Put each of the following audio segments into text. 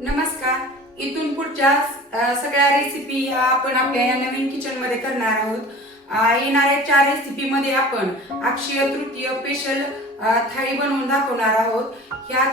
नमस्कार. इथून पुढच्या सगळ्या रेसिपी ह्या आपण आपल्या या नवीन किचन मध्ये करणार आहोत. येणाऱ्या 4 रेसिपी मध्ये आपण अक्षय तृतीय स्पेशल थाळी बनवून दाखवणार आहोत. ह्या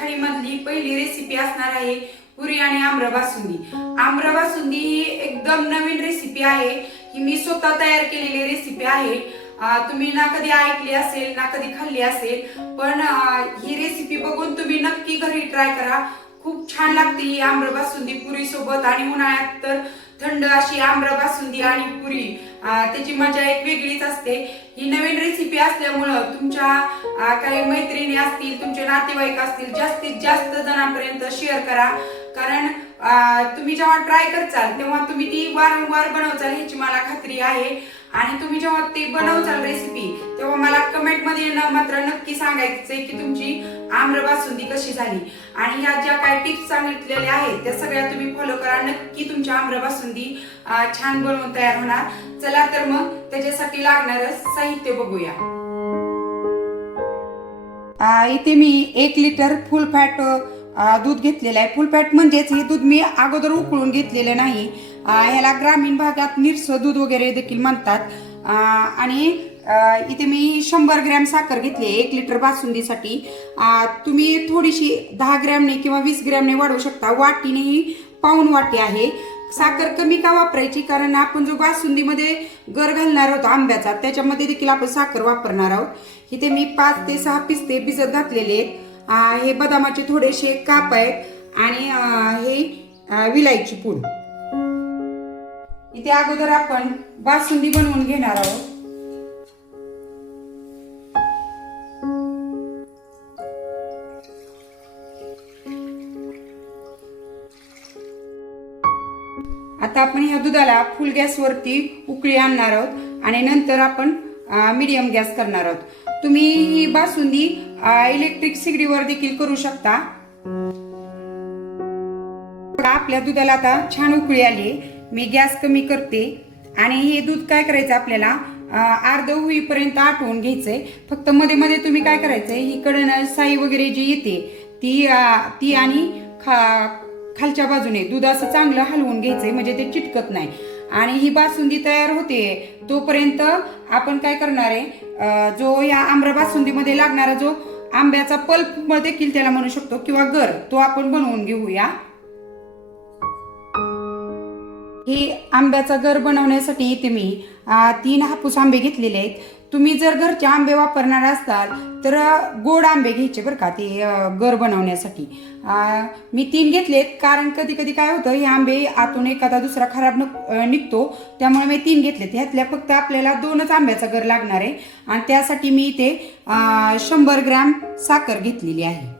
थाळीमधली पहिली रेसिपी असणार आहे पुरी आणि आम्रबासुंदी. आम्रबासुंदी ही एकदम नवीन रेसिपी आहे. ही मी स्वतः तयार केलेली रेसिपी आहे. तुम्ही ना कधी ऐकली असेल ना कधी खाल्ली असेल, पण ही रेसिपी बघून तुम्ही नक्की घरी ट्राय करा. खूप छान लागते ही आम्रबासुंदी पुरी सोबत. आणि उन्हाळ्यात तर थंड अशी आम्रबासुंदी आणि पुरी त्याची मजा एक वेगळीच असते. ही नवीन रेसिपी असल्यामुळं तुमच्या काही मैत्रिणी असतील, तुमचे नातेवाईक असतील, जास्तीत जास्त जणांपर्यंत शेअर करा. कारण तुम्ही जेव्हा ट्राय करचाल तेव्हा तुम्ही ती वारंवार बनवचाल ह्याची मला खात्री आहे. आणि तुम्ही जेव्हा ती बनवचाल रेसिपी तेव्हा मला कमेंट मध्ये मात्र नक्की सांगायचंय की तुमची आम्रबासुंदी कशी झाली. आणि ह्या ज्या काही टिप्स सांगितलेल्या आहेत त्या सगळ्या तुम्ही फॉलो करा. नक्की तुमची आम्रबासुंदी छान बनवून तयार होणार. चला तर मग त्याच्यासाठी लागणारं साहित्य बघूया. इथे मी 1 लिटर फुल फॅट दूध घेतलेलं आहे. फुल फॅट म्हणजेच हे दूध मी अगोदर उकळून घेतलेलं नाही. ह्याला ग्रामीण भागात निरसं दूध वगैरे देखील म्हणतात. आणि इथे मी 100 ग्रॅम साखर घेतली 1 लिटर बासुंदीसाठी. तुम्ही थोडीशी 10 ग्रॅमने किंवा 20 ग्रॅमने वाढवू शकता. वाटीने ही पाऊण वाटी आहे. साखर कमी का वापरायची, कारण आपण जो बासुंदीमध्ये गर घालणार आहोत आंब्याचा त्याच्यामध्ये देखील आपण साखर वापरणार आहोत. इथे मी 5 ते 6 पिस्ते भिजत घातलेले आहेत. हे बदामाचे थोडेसे काप आहेत आणि हे विलायची पूड. इथे अगोदर आपण बासुंदी बनवून घेणार आहोत. आता आपण ह्या दुधाला फुल गॅसवरती उकळी आणणार आहोत आणि नंतर आपण मीडियम गॅस करणार आहोत. तुम्ही ही बासुंदी इलेक्ट्रिक शेगडीवर देखील करू शकता. आपल्या दुधाला आता छान उकळी आली. मी गॅस कमी करते आणि हे दूध काय करायचं आपल्याला अर्ध होईपर्यंत आटवून घ्यायचंय. फक्त मध्ये मध्ये तुम्ही काय करायचंय, ही कडन साई वगैरे जी येते ती आणि खालच्या बाजूने दूध असं चांगलं हलवून घ्यायचंय म्हणजे ते चिटकत नाही. आणि ही बासुंदी तयार होते तोपर्यंत आपण काय करणार आहे, जो या आम्रबासुंदीमध्ये लागणारा जो आंब्याचा पल्प देखील त्याला म्हणू शकतो किंवा गर, तो आपण बनवून घेऊया. हे आंब्याचा गर बनवण्यासाठी इथे मी 3 हापूस आंबे घेतलेले आहेत. तुम्ही जर घरचे आंबे वापरणार असाल तर गोड आंबे घ्यायचे बरं का ते गर बनवण्यासाठी. मी 3 घेतलेत कारण कधी कधी काय होतं, हे आंबे आतून एखादा दुसरा खराब निघतो, त्यामुळे मी 3 घेतलेत. ह्यातल्या फक्त आपल्याला 2च आंब्याचा गर लागणार आहे आणि त्यासाठी मी इथे 100 ग्रॅम साखर घेतलेली आहे.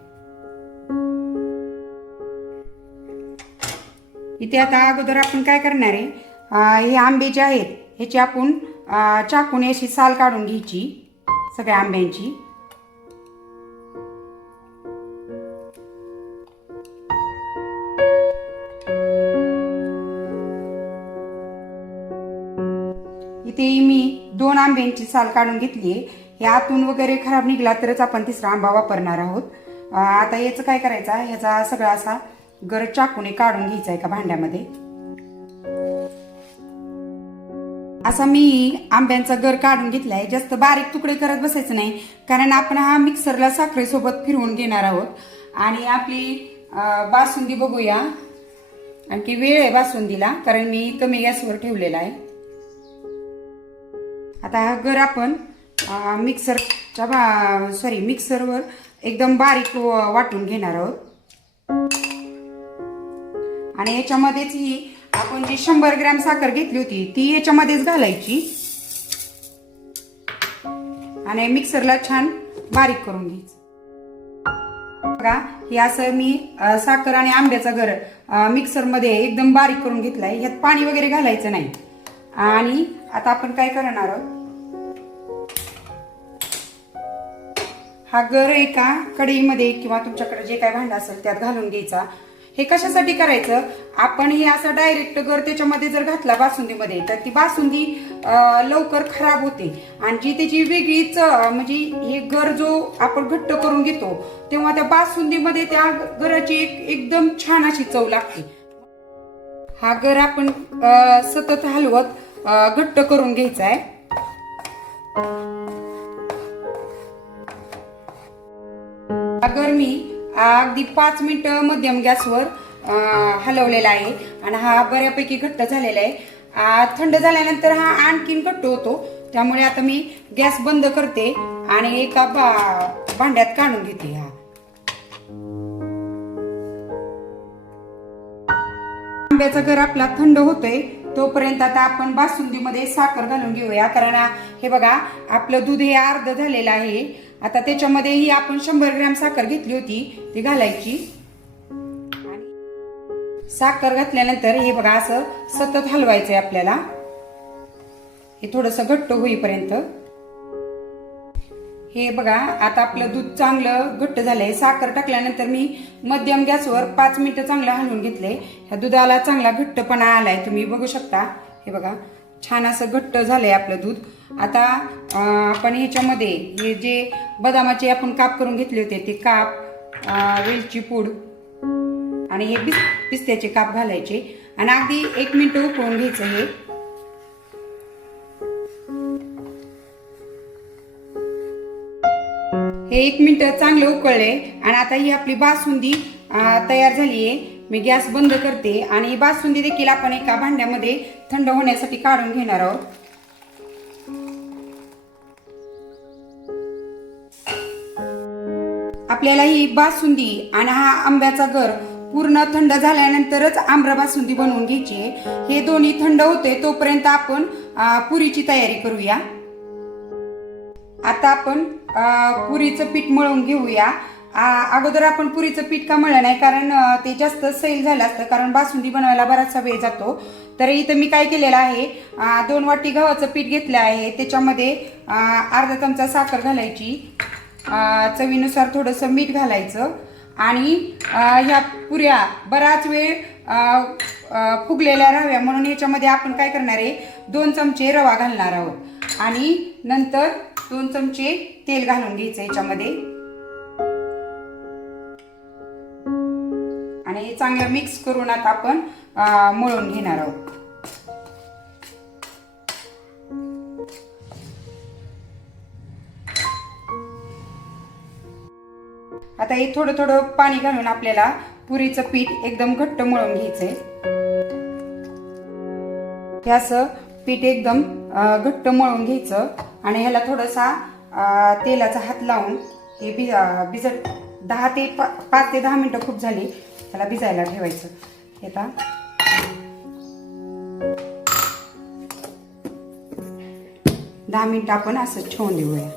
इथे आता अगोदर आपण काय करणार आहे, हे आंबे जे आहेत ह्याची आपण चाकूने अशी साल काढून घ्यायची सगळ्या आंब्यांची. इथे मी 2 आंब्यांची साल काढून घेतली आहे. हे आतून वगैरे खराब निघाला तरच आपण 3रा आंबा वापरणार आहोत. आता याचं काय करायचं, ह्याचा सगळा असा गर चाकूने काढून घ्यायचा एका भांड्यामध्ये. असा मी आंब्यांचा गर काढून घेतलाय. जास्त बारीक तुकडे करत बसायचं नाही कारण आपण हा मिक्सरला साखरेसोबत फिरवून घेणार आहोत. आणि आपली बासुंदी बघूया. आणखी वेळ आहे बासुंदीला कारण मी कमी गॅसवर ठेवलेला आहे. आता हा गर आपण मिक्सरवर एकदम बारीक वाटून घेणार आहोत. आणि याच्यामध्येच ही आपण जी 100 ग्रॅम साखर घेतली होती ती याच्यामध्येच घालायची आणि मिक्सरला छान बारीक करून घ्यायचं. बघा हे असं मी साखर आणि आंब्याचा गर मिक्सरमध्ये एकदम बारीक करून घेतलाय. ह्यात पाणी वगैरे घालायचं नाही. आणि आता आपण काय करणार आहोत, हा गर एका कढईमध्ये किंवा तुमच्याकडे जे काय भांडं असेल त्यात घालून घ्यायचा. हे कशासाठी करायचं, आपण हे असं डायरेक्ट गर त्याच्यामध्ये जर घातला बासुंदीमध्ये तर ती बासुंदी लवकर खराब होते आणि जी त्याची वेगळीच म्हणजे हे गर जो आपण घट्ट करून घेतो तेव्हा त्या बासुंदीमध्ये त्या गराची एकदम छान अशी चव लागते. हा गर आपण सतत हलवत घट्ट करून घ्यायचा आहे. गर मी अगदी 5 मिनिटं मध्यम गॅसवर हलवलेला आहे आणि हा बऱ्यापैकी घट्ट झालेला आहे. थंड झाल्यानंतर हा आणखीन घट्ट होतो. त्यामुळे आता मी गॅस बंद करते आणि एका भांड्यात काढून घेते. हा आंब्याचा गर आपला थंड होतोय तोपर्यंत आता आपण बासुंदीमध्ये साखर घालून घेऊया. कारण हे बघा आपलं दूध हे अर्ध झालेलं आहे. आता त्याच्यामध्ये ही आपण 100 ग्रॅम साखर घेतली होती ती घालायची. साखर घातल्यानंतर हे बघा असं सतत हलवायचंय आपल्याला, हे थोडस घट्ट होईपर्यंत. हे बघा आता आपलं दूध चांगलं घट्ट झालंय. साखर टाकल्यानंतर मी मध्यम गॅसवर 5 मिनिटं चांगलं हलवून घेतले. ह्या दुधाला चांगला घट्टपणा आलाय, तुम्ही बघू शकता. हे बघा छान असं घट्ट झालंय आपलं दूध. आता आपण ह्याच्यामध्ये हे जे बदामाचे आपण काप करून घेतले होते ते काप, वेलची पूड आणि हे पिस्त्याचे काप घालायचे आणि अगदी 1 मिनिट उकळून घ्यायचं. हे 1 मिनिट चांगले उकळले आणि आता ही आपली बासुंदी तयार झाली आहे. मी गॅस बंद करते आणि ही बासुंदी देखील आपण एका भांड्यामध्ये थंड होण्यासाठी काढून घेणार आहोत. आपल्याला ही बासुंदी आणि हा आंब्याचा गर पूर्ण थंड झाल्यानंतरच आम्र बासुंदी बनवून घ्यायची आहे. हे दोन्ही थंड होते तोपर्यंत आपण पुरीची तयारी करूया. आता आपण पुरीचं पीठ मळून घेऊया. अगोदर आपण पुरीचं पीठ का मळलं नाही, कारण ते जास्त सैल झालं असतं, कारण बासुंदी बनवायला बराचसा वेळ जातो. तर इथं मी काय केलेलं आहे, 2 वाटी गव्हाचं पीठ घेतलं आहे. त्याच्यामध्ये अर्धा चमचा साखर घालायची, चवीनुसार थोडंसं मीठ घालायचं आणि ह्या पुऱ्या बराच वेळ फुगलेल्या राहाव्या म्हणून ह्याच्यामध्ये आपण काय करणार आहे, 2 चमचे रवा घालणार आहोत आणि नंतर 2 चमचे तेल घालून घ्यायचं ह्याच्यामध्ये आणि हे चांगलं मिक्स करून आता आपण मळून घेणार आहोत. आता हे थोडं थोडं पाणी घालून आपल्याला पुरीचं पीठ एकदम घट्ट मळून घ्यायचंय. हे असं पीठ एकदम घट्ट मळून घ्यायचं आणि ह्याला थोडासा तेलाचा हात लावून हे भिजत 5 ते 10 मिनिटं खूप झाली त्याला भिजायला ठेवायचं. आता 10 मिनिटं आपण असं ठेवून देऊया.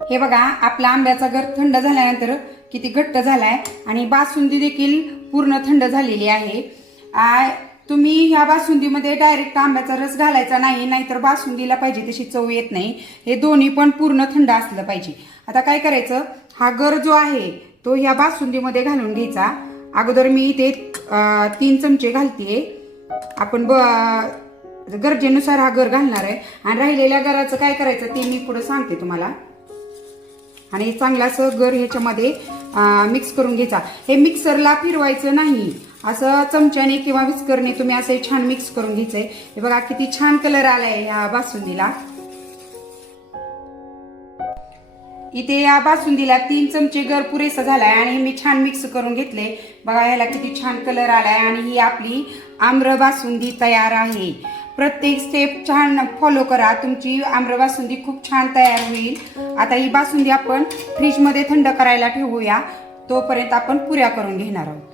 हे बघा आपला आंब्याचा गर थंड झाल्यानंतर किती घट्ट झालाय आणि बासुंदी देखील पूर्ण थंड झालेली आहे. तुम्ही ह्या बासुंदीमध्ये डायरेक्ट आंब्याचा रस घालायचा नाही, नाहीतर बासुंदीला पाहिजे तशी चव येत नाही. हे दोन्ही पण पूर्ण थंड असलं पाहिजे. आता काय करायचं, हा गर जो आहे तो ह्या बासुंदीमध्ये घालून घ्यायचा. अगोदर मी इथे 3 चमचे घालतेय. आपण गरजेनुसार हा गर घालणार आहे आणि राहिलेल्या गराचं काय करायचं ते मी पुढे सांगते तुम्हाला. आणि चांगला असं गर ह्याच्यामध्ये मिक्स करून घ्यायचा. हे मिक्सरला फिरवायचं नाही, असं चमच्याने किंवा विस्करने तुम्ही असं छान मिक्स करून घ्यायचंय. हे बघा किती छान कलर आलाय ह्या बासुंदीला. इथे या बासुंदीला 3 चमचे गर पुरेसा झालाय आणि मी छान मिक्स करून घेतले. बघा याला किती छान कलर आलाय आणि ही आपली आम्र बासुंदी तयार आहे. प्रत्येक स्टेप छान फॉलो करा, तुमची आम्र बासुंदी खूप छान तयार होईल. आता ही बासुंदी आपण फ्रीजमध्ये थंड करायला ठेवूया, तोपर्यंत आपण पुऱ्या करून घेणार आहोत.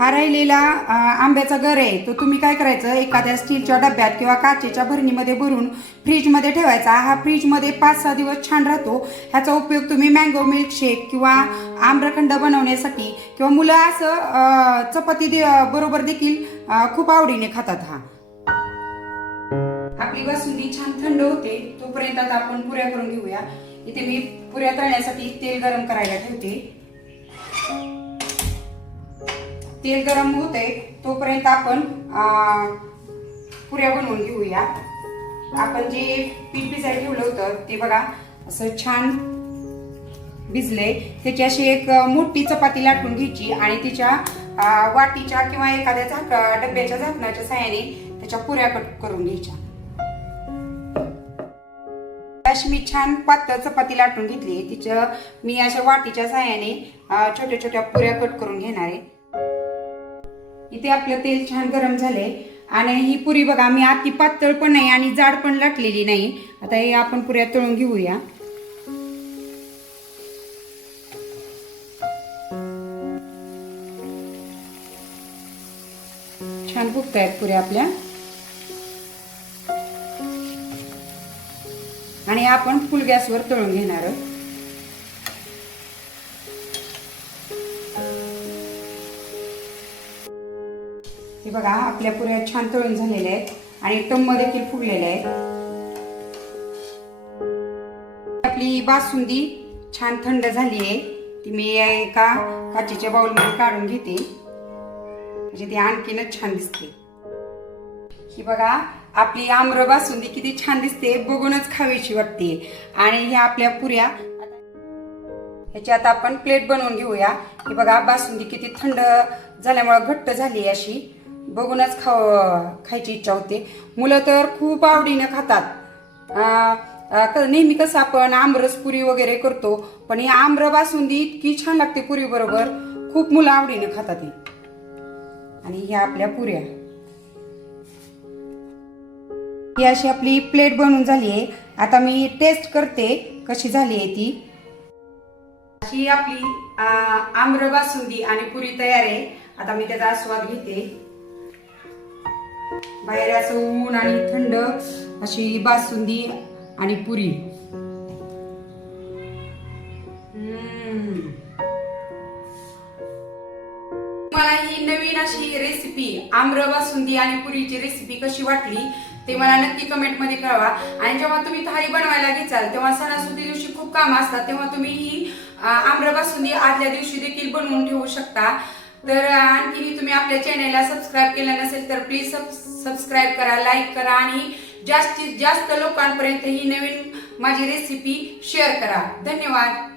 हा राहिलेला आंब्याचा गर आहे तो तुम्ही काय करायचं, एखाद्या स्टीलच्या डब्यात किंवा काचेच्या भरणीमध्ये भरून फ्रीजमध्ये ठेवायचा. हा फ्रीजमध्ये 5-6 दिवस छान राहतो. ह्याचा उपयोग तुम्ही मँगो मिल्कशेक किंवा आम्रखंड बनवण्यासाठी किंवा मुलं असं चपाती बरोबर देखील खूप आवडीने खातात. हा आपली बासुंदी छान थंड होते तोपर्यंत आता आपण पुऱ्या करून घेऊया. इथे मी पुऱ्या तळण्यासाठी तेल गरम करायला ठेवते. तेल गरम होते तोपर्यंत आपण पुऱ्या बनवून घेऊया. आपण जे पीठ भिजायला ठेवलं होतं ते बघा असं छान भिजले. त्याची अशी एक मोठी चपाती लाटून घ्यायची आणि तिच्या वाटीच्या किंवा एखाद्या डब्याच्या झाकणाच्या साहाय्याने त्याच्या पुऱ्या कट करून घ्यायच्या. अशी मी छान पातळ चपाती लाटून घेतली. तिच्या मी अशा वाटीच्या साहाय्याने छोट्या छोट्या पुऱ्या कट करून घेणार आहे. इथे आपलं तेल छान गरम झाले आणि ही पुरी बघा मी अति पातळ पण नाही आणि जाड पण लाटलेली नाही. आता हे आपण पुऱ्या तळून घेऊया. छान फुगतायत पुऱ्या आपल्या आणि आपण फुल गॅसवर तळून घेणार आहोत. हे बघा आपल्या पुऱ्या छान तळून झालेल्या आहेत आणि टम्म देखील फुगलेले आहेत. आपली बासुंदी छान थंड झाली आहे. ती मी एका काचेच्या बाउलमध्ये काढून घेते म्हणजे ती आणखीनच छान दिसते. ही बघा आपली आम्र बासुंदी किती छान दिसते, बघूनच खावीशी वाटते. आणि ह्या आपल्या पुऱ्या ह्याच्यात आपण प्लेट बनवून घेऊया. ही बघा बासुंदी किती थंड झाल्यामुळे घट्ट झाली अशी, बघूनच खायची इच्छा होते. मुलं तर खूप आवडीने खातात. नेहमी कसं आपण आमरस पुरी वगैरे करतो पण ही आम्र बासुंदी इतकी छान लागते पुरी बरोबर, खूप मुलं आवडीने खातात ही. आणि ह्या आपल्या पुऱ्या ही अशी आपली प्लेट बनवून झाली आहे. आता मी टेस्ट करते कशी झाली आहे ती. अशी आपली आम्र बासुंदी आणि पुरी तयार आहे. आता मी त्याचा आस्वाद घेते. बाहेर असं ऊन आणि थंड अशी बासुंदी आणि पुरी. मला ही नवीन अशी रेसिपी आम्र बासुंदी आणि पुरीची रेसिपी कशी वाटली ते मला नक्की कमेंट मध्ये कळवा. आणि जेव्हा तुम्ही थाळी बनवायला घेचाल तेव्हा सणासुदी दिवशी खूप काम असतात, तेव्हा तुम्ही ही आम्र बासुंदी आदल्या दिवशी देखील बनवून ठेवू शकता. तर आणखी तुम्ही आपल्या चॅनलला सबस्क्राईब केलं नसेल तर प्लीज सबस्क्राईब करा, लाईक करा आणि जास्तीत जास्त लोकांपर्यंत ही नवीन माझी रेसिपी शेअर करा. धन्यवाद.